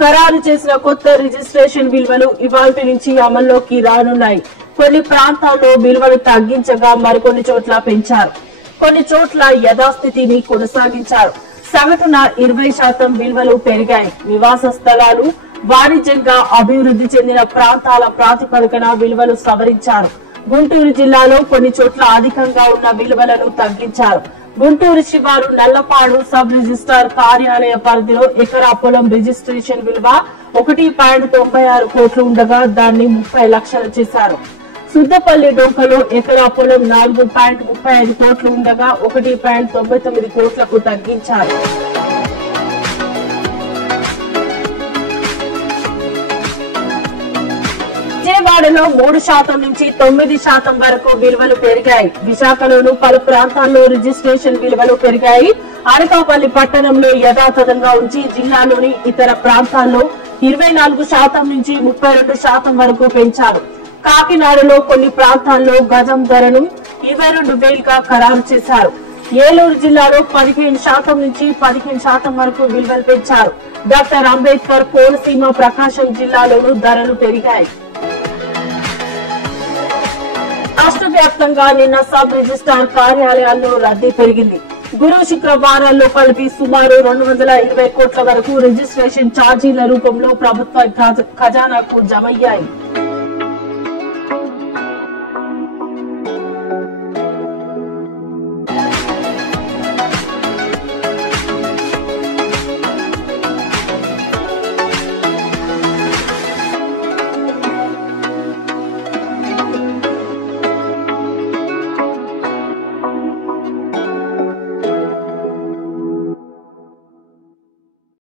ఖరారు చేసిన కొత్త రిజిస్ట్రేషన్ విలువలు ఇవాల్టి నుంచి అమల్లోకి రానున్నాయి. కొన్ని ప్రాంతాల్లో విలువలు తగ్గించగా మరికొన్ని చోట్ల పెంచారు. కొన్ని చోట్ల యథాస్థితిని కొనసాగించారు. సగటున 20% విలువలు పెరిగాయి. నివాస స్థలాలు, వాణిజ్యంగా అభివృద్ధి చెందిన ప్రాంతాల ప్రాతిపదికన విలువలు సవరించారు. గుంటూరు జిల్లాలో కొన్ని చోట్ల అధికంగా ఉన్న విలువలను తగ్గించారు. గుంటూరు శివారు నల్లపాడు సబ్ రిజిస్ట్రార్ కార్యాలయ పరిధిలో ఎకరా పొలం రిజిస్ట్రేషన్ విలువ 1.96 కోట్లు ఉండగా దాన్ని 30 లక్షలు చేశారు. సుద్దపల్లి డొంకలో ఎకరా పొలం 4.35 కోట్లు ఉండగా 1.99 కోట్లకు తగ్గించారు. విజయవాడలో 3% నుంచి 9% వరకు విలువలు పెరిగాయి. విశాఖలోను పలు ప్రాంతాల్లో రిజిస్ట్రేషన్ విలువలు పెరిగాయి. అనకాపల్లి పట్టణంలో యథాతథంగా ఉంచి జిల్లాలోని ఇతర ప్రాంతాల్లో 24% నుంచి 32% వరకు పెంచారు. కాకినాడలో కొన్ని ప్రాంతాల్లో గజం ధరను 22,000గా ఖరారు చేశారు. ఏలూరు జిల్లాలో 15% నుంచి 15% వరకు విలువలు పెంచారు. డాక్టర్ అంబేద్కర్ కోనసీమ ప్రకాశం జిల్లాలోనూ ధరలు పెరిగాయి. రాష్ట్ర వ్యాప్తంగా నిన్న సబ్ రిజిస్ట్రార్ కార్యాలయాల్లో రద్దీ పెరిగింది. గురు శుక్రవారాల్లో కలిపి సుమారు 220 కోట్ల వరకు రిజిస్ట్రేషన్ ఛార్జీల రూపంలో ప్రభుత్వ ఖజానాకు జమయ్యాయి.